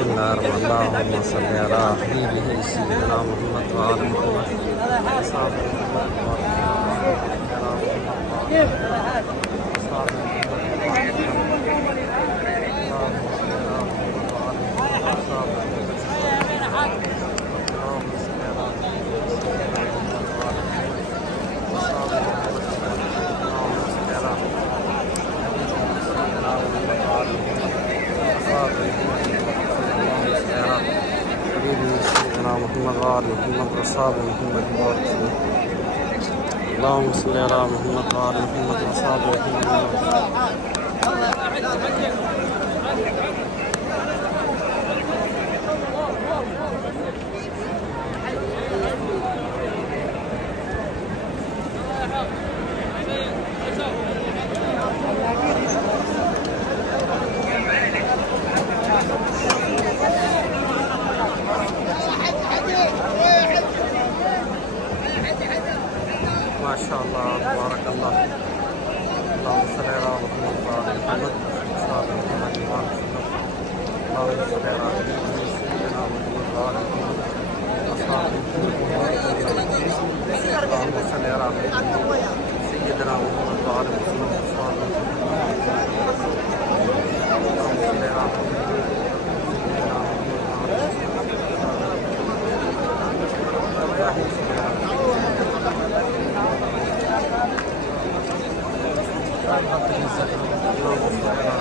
الله الرحمن الرحيم. اللهم صل على حبيبه سيدنا محمد وآل محمد وصحبه محمد وآل محمد وصحبه محمد وبارك وسلم. اللهم صل على محمد وآل محمد وصحبه محمد. ما شاء الله تبارك الله. اللهم صل على محمد وآل محمد وصحبه محمد وبارك وسلم. اللهم صل على سيدنا محمد وآل محمد وصحبه محمد وبارك وسلم. اللهم صل على سيدنا محمد وآل محمد وصحبه اللهم صل على